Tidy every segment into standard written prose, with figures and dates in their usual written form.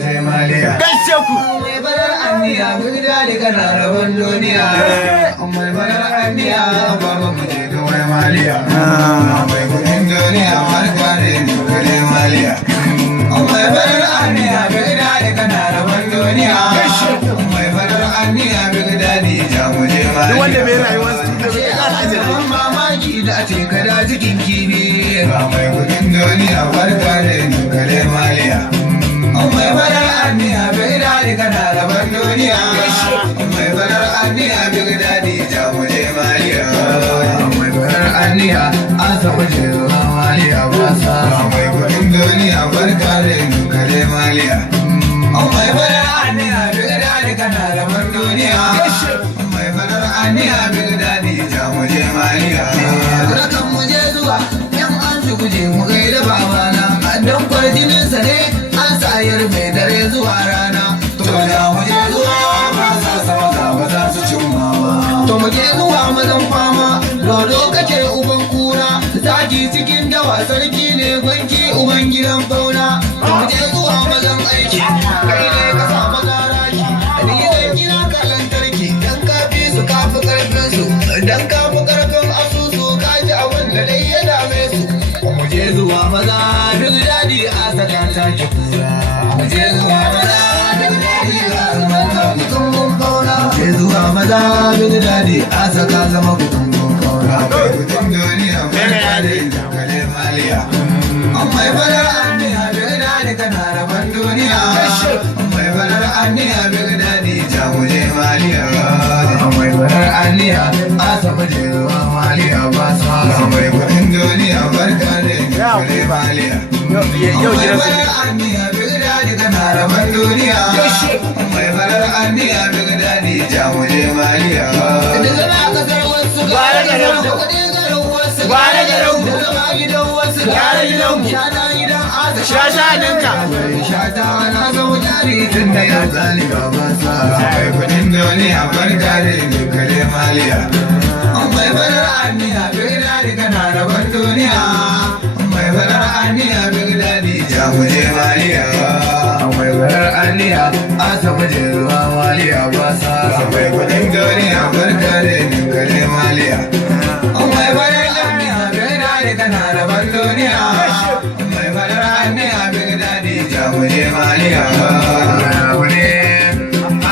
Gaishe ku! Mai barar anniya duk da kana rabon duniya. Mai barar anniya baba mu je kawai maliya. Mai kudin duniya marka ne kare maliya. Mai barar anniya duk da kana rabon duniya. Mai barar anniya duk da jamu je maliya. Duk wanda bai rayuwar su da bai kara ajiyar. Mamaki da a ce kada cikin kibi. Mai kudin duniya marka ne kare maliya. Mai barar anniya bai daɗi kana rabar duniya. Mai barar anniya bai daɗi ta muje maliya. Mai barar anniya an samu je zuwa maliya ba sa. Mai kudin duniya barka da kare maliya. Mai barar anniya bai daɗi kana rabar duniya. Mai barar anniya bai daɗi ta muje maliya. Rakan muje zuwa yan an shi guje mu gaida babana. Dan kwarjininsa ne sayar mai dare zuwa rana. To da muje zuwa ba sa sama ba za su cimma ba. To muje zuwa mazan fama dodo kake uban kura. Zaki cikin dawa sarki ne gwanki uban gidan bauna. To muje zuwa mazan aiki kai ne ka sa maza raki. Ni zan gina ka lantarki dan kafi su kafi karfin su. Dan kafi karfin asusu ka ji abin da dai ya dame su. Muje zuwa maza duk daɗi a saka take kura. Muje zuwa maza duk daɗi a zama kutumbun kauna. Muje zuwa maza duk daɗi a saka zama kutumbun kauna. Akwai kutun duniya mai daɗi kare maliya. Mai barar anniya duk daɗi kana rabar duniya. Mai barar anniya duk daɗi ta muje maliya. Mai barar anniya a saba je zuwa maliya ba sa. Mai kutun duniya barka da kare maliya. Yau gidan su ne. Anniya duk daɗi kana rabar duniya. Mai barar anniya duk daɗi ta muje maliya. Da zama kasar wasu Gwara garin mu. Gwara garin mu. Da zama gidan wasu Gyara gidan mu. Shata gidan asa. Shashaninka. Shata na zama jari tun da ya zali gaban sa. Mai kudin duniya barka da kare maliya. Mai barar anniya duk daɗi kana rabar duniya. Mai barar anniya duk daɗi ta muje maliya. Mai barar anniya an saba je zuwa maliya ba sa. Mai kudin duniya barka da kare maliya. Mai barar anniya duk daɗi kana rabar duniya. Mai barar anniya duk daɗi ta muje maliya. Garahune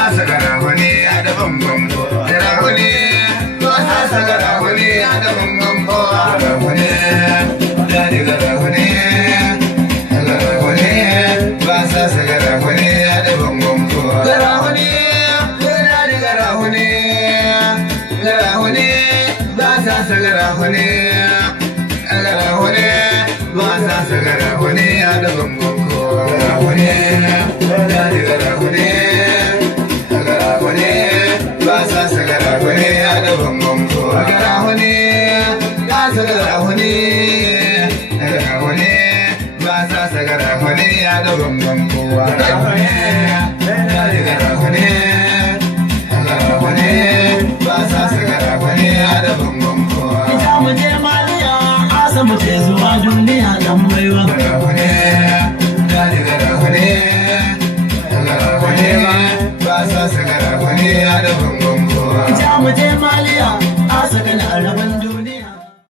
asa garahune ya da bambam. Garahune asa garahune ya da bambam. Garahune daɗi garahune. Garahune ba sa sa garahune ya da bambam. Garahune daɗi garahune. Garahune ba sa sa garahune. Garahune ba sa sa garahune ya da bambam. Garahune daɗi garahune. Garahune ba sa sa garahune ya da bambam. Garahune ba sa garahune. Garahune ba sa sa garahune ya da bambam. Garahune daɗi garahune. Garahune ba sa sa garahune ya da bambam. Ita mu je maliya, asa mu je zuwa duniya dan baiwa. Garahune daɗi garahune. Garahune ba sa sa garahune ya da bambam. Ita mu je maliya, asa kana rabon duniya.